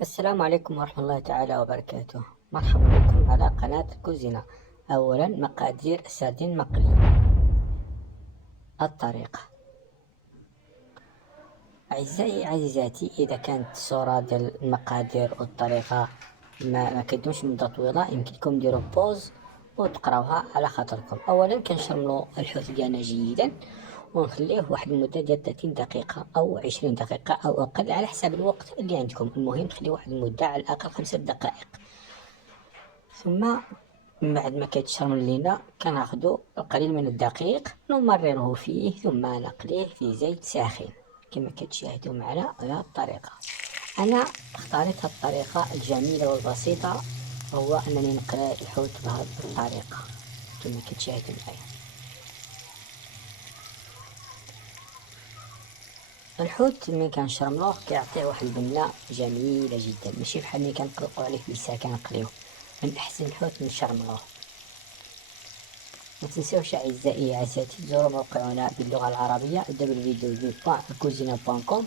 السلام عليكم ورحمة الله تعالى وبركاته. مرحبا بكم على قناة الكوزينة. أولا مقادير السردين مقلي. الطريقة، أعزائي عزيزاتي، إذا كانت الصورة ديال المقادير والطريقة ما كدومش مدة طويلة، يمكنكم ديروا بوز وتقراوها على خاطركم. أولا كنشرملو الحوت ديالنا جيدا ونخليه واحد المدة ديال 30 دقيقة أو 20 دقيقة أو أقل على حسب الوقت اللي عندكم. المهم خليه واحد المدة على الأقل 5 دقائق. ثم من بعد ما كيتشرمل لينا كناخدو القليل من الدقيق نمرره فيه ثم نقليه في زيت ساخن كما كتشاهدوا معنا على الطريقة. أنا اختاريت الطريقة الجميلة والبسيطة، هو أنني نقلي الحوت بهذه الطريقة كما كتشاهدوا معايا. الحوت ملي كنشرملوه كيعطيه واحد البنة جميلة جدا، ماشي بحال ملي كنطلقو عليه في الساكن نقليوه. من أحسن الحوت نشرملوه. ما تنسوش أعزائي عزيزاتي تزوروا موقعنا باللغة العربية www.cousina.com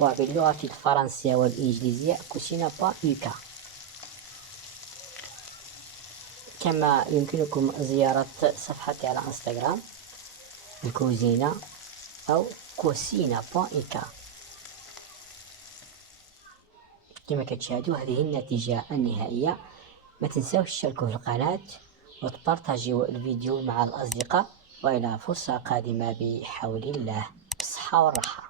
وباللغة الفرنسية والإنجليزية cousina.uk. كما يمكنكم زيارة صفحتي على انستغرام الكوزينة أو cousina.uk. كما كتشاهدوا هذه النتيجة النهائية. ما تنسوش تشتركوا في القناة وتبارطاجيوا الفيديو مع الأصدقاء، وإلى فرصة قادمة بحول الله. بالصحة والراحة.